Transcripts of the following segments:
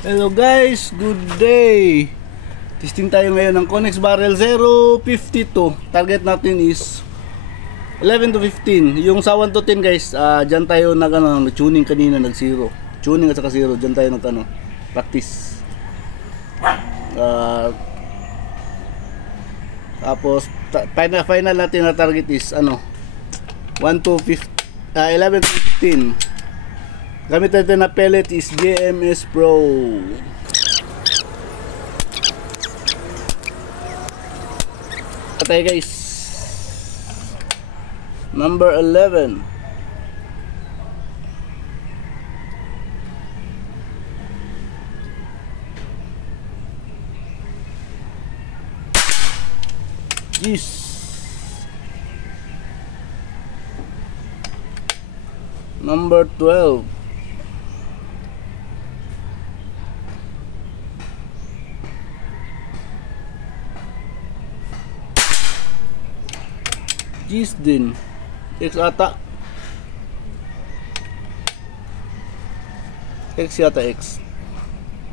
Hello guys, good day. Testing tayo ngayon ng Connex Barrel 052. Target natin is 11 to 15. Yung sa 1 to 10 guys, dyan tayo nag-tuning kanina, nag-0. Tuning at saka 0, dyan tayo practice. Tapos final natin na target is 1 to 11 to 15. Gamit natin na pellet is JMS Pro. Patay guys. Number 11. Yes. Number 12. Gis din. X ata. X yata X.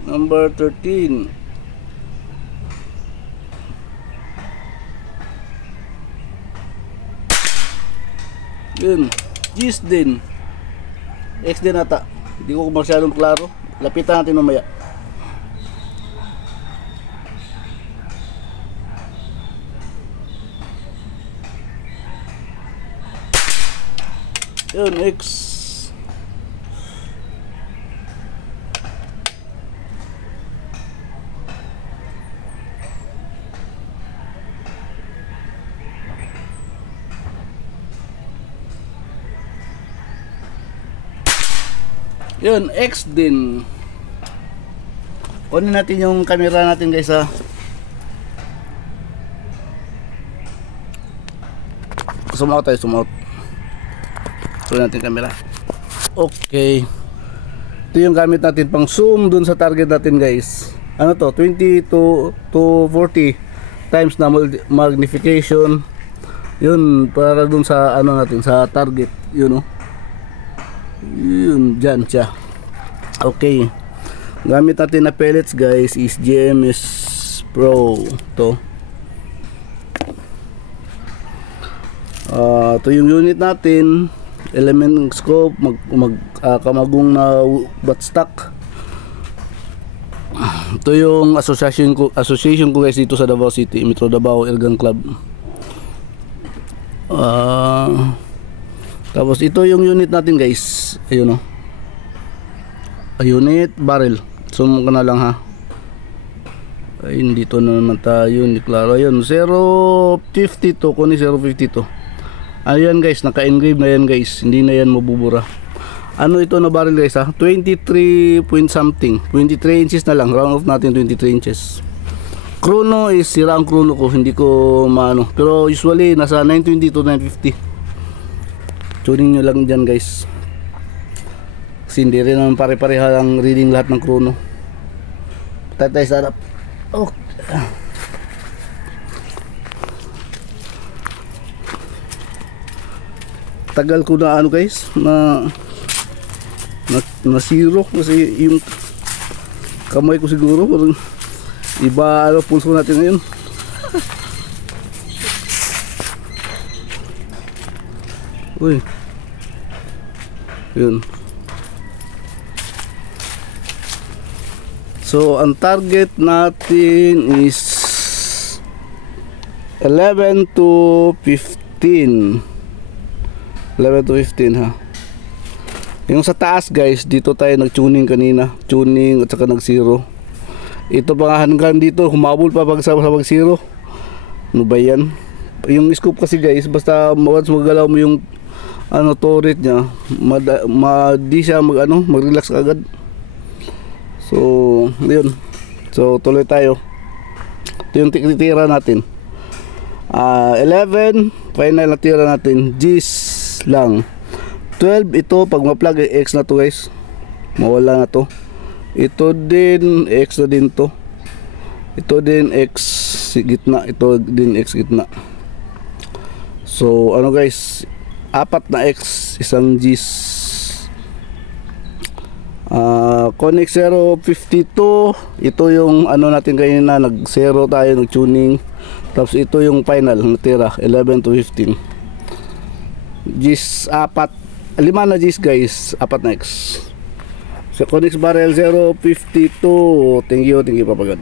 Number 13. Yun. Gis din. X din ata. Hindi ko masyadong klaro. Lapitan natin mamaya. Yun, X. Yun, X din. Kunin natin yung camera natin guys ha. Sumout tayo, sumout. Ito natin camera. Okay. Ito yung gamit natin pang zoom dun sa target natin guys. Ano to? 20 to 40 times na magnification. Yun para dun sa ano natin sa target. Yun Yun dyan siya. Okay. Gamit natin na pellets guys is JMS Pro. Ito. Ito yung unit natin. Element scope, kamagong na buttstock. Ito yung association ko guys dito sa Davao City, Metro Davao Airgun Club. Tapos ito yung unit natin guys. Ayun unit barrel. Zoom ko na lang ha. Ayun dito na naman tayo, hindi klaro. Ayun 052, kunin 052. Ayan guys, naka-engrave na yan guys. Hindi na yan mabubura. Ano ito na barrel guys ha? 23 point something. 23 inches na lang. Round off natin 23 inches. Chrono is sira ang chrono ko. Hindi ko maano. Pero usually nasa 920 to 950. Tuning nyo lang dyan guys. Kasi hindi rin naman pare-pareha ang reading lahat ng chrono. Tatay sa harap. Okay. Tagal ko na ano guys na zero kasi yung kamay ko siguro parang iba pulso natin ngayon. Uy, yun. So ang target natin is 11 to 15. 11 to 15 ha. Yung sa taas guys, dito tayo nag-tuning kanina. Tuning at saka nag-0. Ito pa hanggang dito, humabol pa pag sa mag-0. Ano ba yan? Yung scope kasi guys, basta once magalaw mo yung turret nya, di siya mag-relax agad. So, yun. So, tuloy tayo. Ito yung tira natin. 11, final na tira natin. Gis lang. 12 ito pag ma-plug X na to guys, mawala na to. Ito din X na din to. Ito din X gitna, ito din X gitna. So ano guys, 4 na X, isang G's. Connect 052, ito yung ano natin kanina, nag 0 tayo, nag tuning. Tapos ito yung final natira, 11 to 15. Gis 5 na Gis guys, 4 next. So Connect barrel 052. Thank you Papagad.